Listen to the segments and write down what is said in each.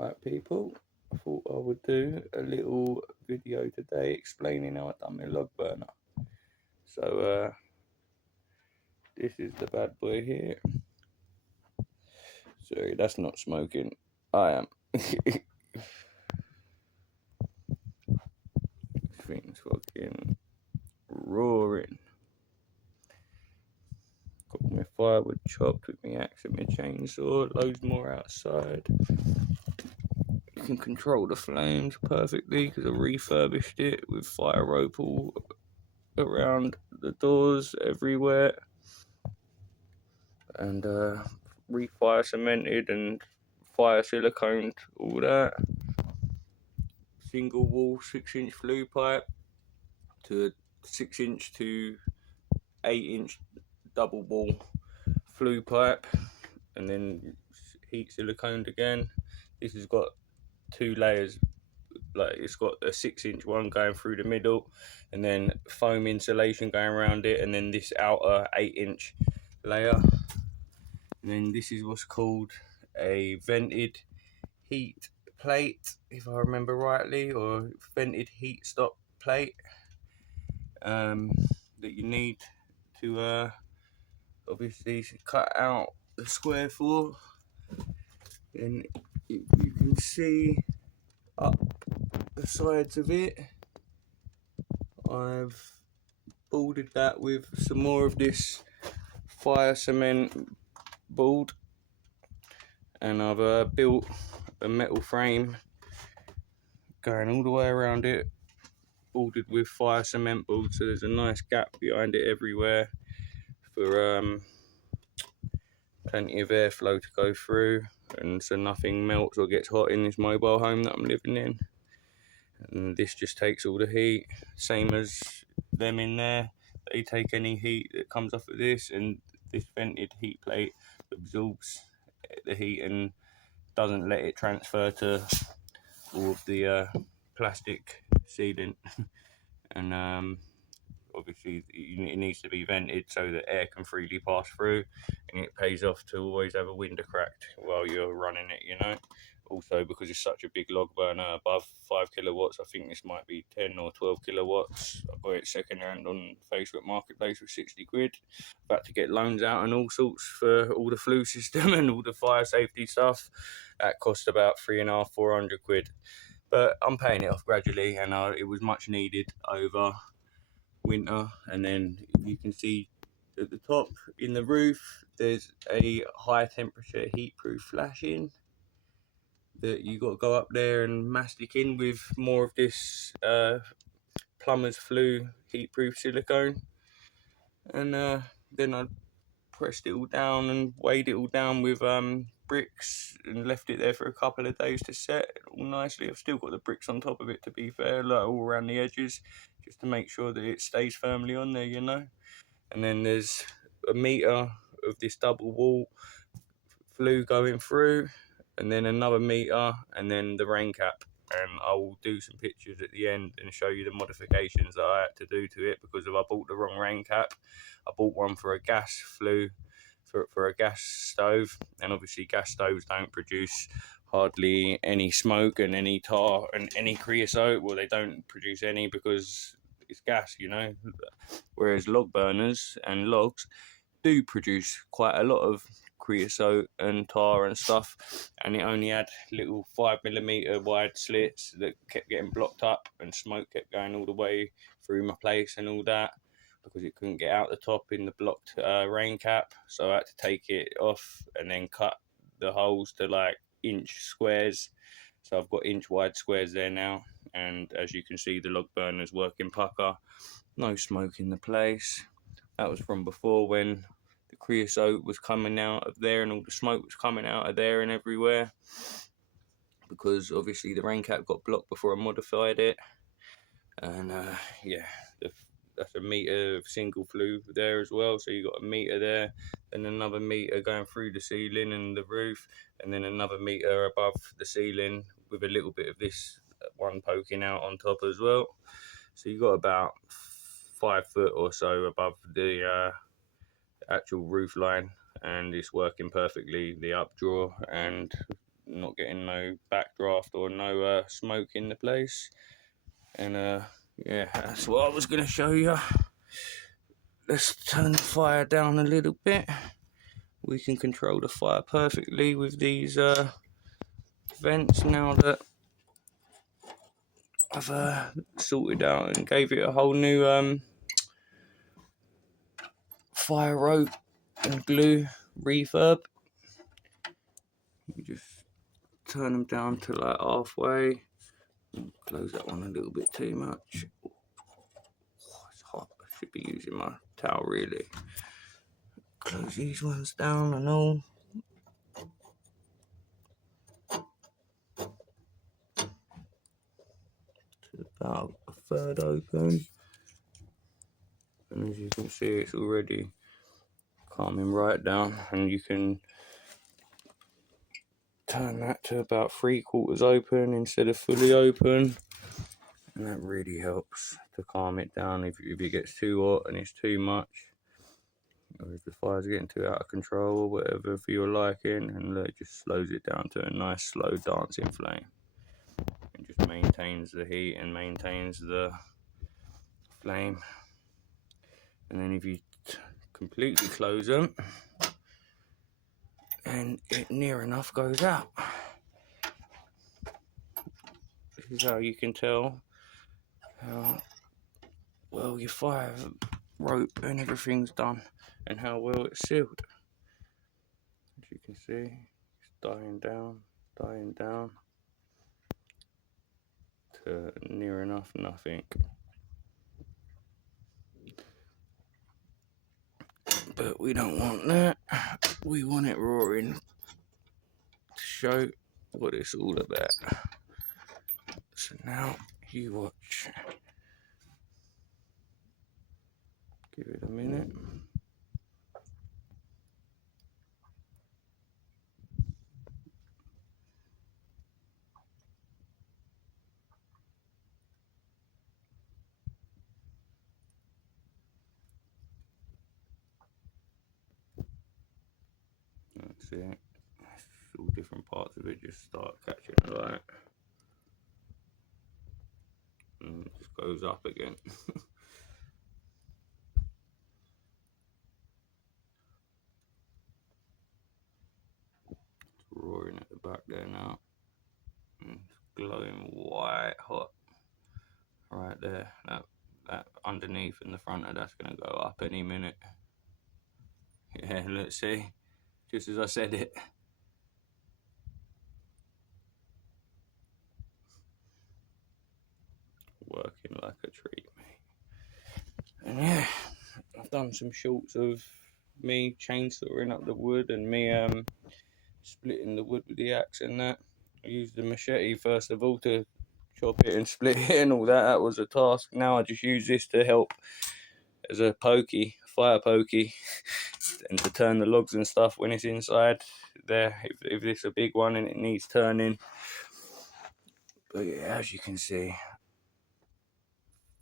Right, people, I thought I would do a little video today explaining how I done my log burner. So this is the bad boy here. Sorry, that's not smoking. I am. Thing's fucking roaring. Got my firewood chopped with my axe and my chainsaw. Loads more outside. You can control the flames perfectly because I refurbished it with fire rope all around the doors everywhere, and refire cemented and fire siliconed all that. Single wall 6-inch flue pipe to a 6-inch to 8-inch double wall flue pipe, and then heat siliconed again. This has got 2 layers, like it's got a 6-inch one going through the middle, and then foam insulation going around it, and then this outer 8-inch layer. And then this is what's called a vented heat plate, if I remember rightly, or vented heat stop plate, that you need to obviously cut out the square for. And you can see up the sides of it, I've boarded that with some more of this fire cement board, and I've built a metal frame going all the way around it, boarded with fire cement board, so there's a nice gap behind it everywhere for plenty of airflow to go through, and so nothing melts or gets hot in this mobile home that I'm living in. And this just takes all the heat, same as them in there. They take any heat that comes off of this, and this vented heat plate absorbs the heat and doesn't let it transfer to all of the plastic sealant. And obviously it needs to be vented so that air can freely pass through, and it pays off to always have a window cracked while you're running it, you know. Also, because it's such a big log burner above 5 kilowatts, I think this might be 10 or 12 kilowatts. I got it second hand on Facebook Marketplace for 60 quid. I've had to get loans out and all sorts for all the flue system and all the fire safety stuff. That cost about 350, 400 quid. But I'm paying it off gradually, and it was much needed over winter. And then you can see at the top in the roof, there's a high temperature heat proof flashing that you got to go up there and mastic in with more of this plumber's flue heat proof silicone. And then I pressed it all down and weighed it all down with bricks and left it there for a couple of days to set all nicely. I've still got the bricks on top of it, to be fair, like all around the edges, just to make sure that it stays firmly on there, you know. And then there's a meter of this double wall flue going through, and then another meter, and then the rain cap. And I will do some pictures at the end and show you the modifications that I had to do to it, because if I bought the wrong rain cap. I bought one for a gas flue, for a gas stove, and obviously gas stoves don't produce hardly any smoke and any tar and any creosote. Well, they don't produce any because it's gas, you know, whereas log burners and logs do produce quite a lot of creosote and tar and stuff, and it only had little 5mm wide slits that kept getting blocked up, and smoke kept going all the way through my place and all that, because it couldn't get out the top in the blocked rain cap. So I had to take it off and then cut the holes to like inch squares. So I've got inch wide squares there now, and as you can see, the log burner's working pucker. No smoke in the place. That was from before, when the creosote was coming out of there and all the smoke was coming out of there and everywhere, because obviously the rain cap got blocked before I modified it. And yeah, that's a meter of single flue there as well. So you got a meter there, then another meter going through the ceiling and the roof, and then another meter above the ceiling with a little bit of this one poking out on top as well. So you got about 5 foot or so above the actual roof line, and it's working perfectly, the updraw, and not getting no backdraft or no smoke in the place. And yeah, that's what I was going to show you. Let's turn the fire down a little bit. We can control the fire perfectly with these vents now that I've sorted out and gave it a whole new fire rope and glue refurb. You just turn them down to like halfway. Close that one a little bit too much. Oh, it's hot. I should be using my towel really. Close these ones down and all. To about a third open. And as you can see, it's already calming right down, and you can turn that to about 3/4 open instead of fully open, and that really helps to calm it down if it gets too hot and it's too much, or if the fire's getting too out of control or whatever for your liking, and it just slows it down to a nice slow dancing flame and just maintains the heat and maintains the flame. And then if you completely close them and it near enough goes out, this is how you can tell how well your fire rope and everything's done and how well it's sealed. As you can see, it's dying down to near enough nothing. But we don't want that. We want it roaring to show what it's all about. So now you watch. Give it a minute. That's it. All different parts of it just start catching the light. And it just goes up again. It's roaring at the back there now. And it's glowing white hot right there. That underneath and the front of that's going to go up any minute. Yeah, let's see. Just as I said it. Working like a treat, mate. And yeah, I've done some shorts of me chainsawing up the wood and me splitting the wood with the axe and that. I used the machete first of all to chop it and split it and all that. That was a task. Now I just use this to help as a pokey, fire pokey, and to turn the logs and stuff when it's inside there, if it's a big one and it needs turning. But yeah, as you can see,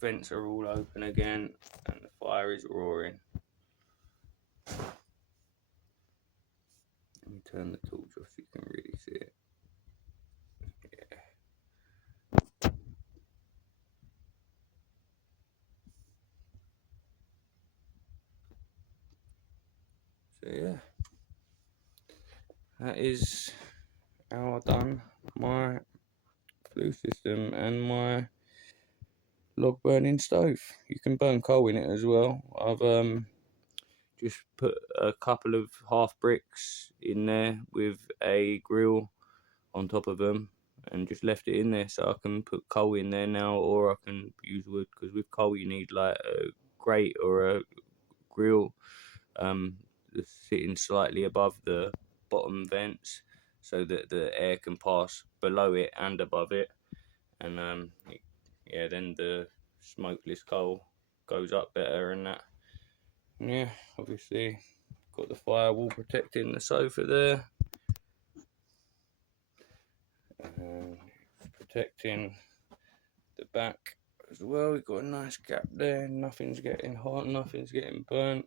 vents are all open again and the fire is roaring. Let me turn the torch off so you can really see it. Yeah. So yeah, that is how I've done my flue system and my log burning stove. You can burn coal in it as well. I've just put a couple of half bricks in there with a grill on top of them and just left it in there so I can put coal in there now, or I can use wood, because with coal you need like a grate or a grill sitting slightly above the bottom vents so that the air can pass below it and above it, and yeah, then the smokeless coal goes up better and that. And yeah, obviously got the firewall protecting the sofa there, and protecting the back as well. We've got a nice gap there, nothing's getting hot, nothing's getting burnt.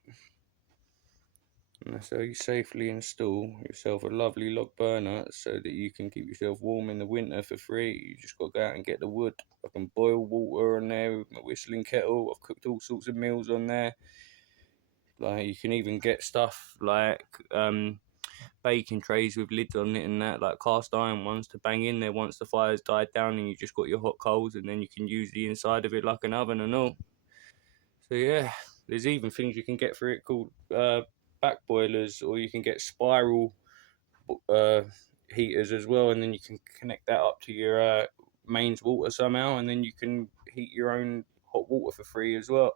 And that's how you safely install yourself a lovely log burner so that you can keep yourself warm in the winter for free. You just got to go out and get the wood. I can boil water on there with my whistling kettle. I've cooked all sorts of meals on there. Like, you can even get stuff like baking trays with lids on it and that, like cast iron ones to bang in there once the fire's died down, and you just got your hot coals, and then you can use the inside of it like an oven and all. So yeah, there's even things you can get for it called back boilers, or you can get spiral uh, heaters as well, and then you can connect that up to your mains water somehow, and then you can heat your own hot water for free as well.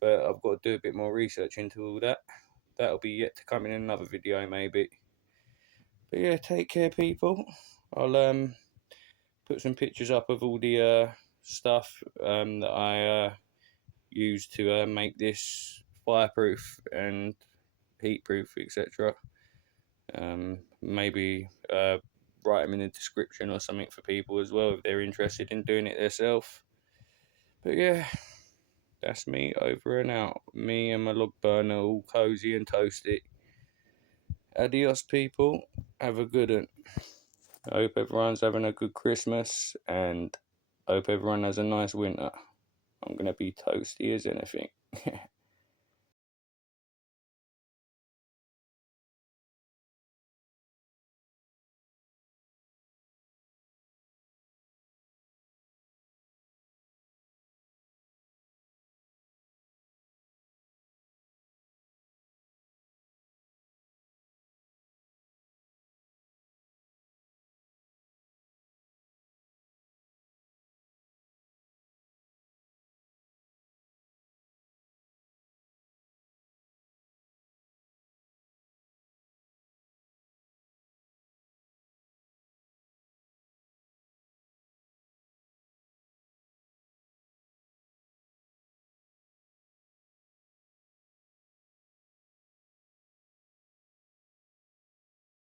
But I've got to do a bit more research into all that. That'll be yet to come in another video maybe. But yeah, take care, people. I'll put some pictures up of all the stuff that I use to make this fireproof and heatproof, etc. Maybe write them in the description or something for people as well if they're interested in doing it themselves. But yeah, that's me over and out. Me and my log burner all cozy and toasty. Adios, people. Have a good one. I hope everyone's having a good Christmas, and I hope everyone has a nice winter. I'm going to be toasty as anything.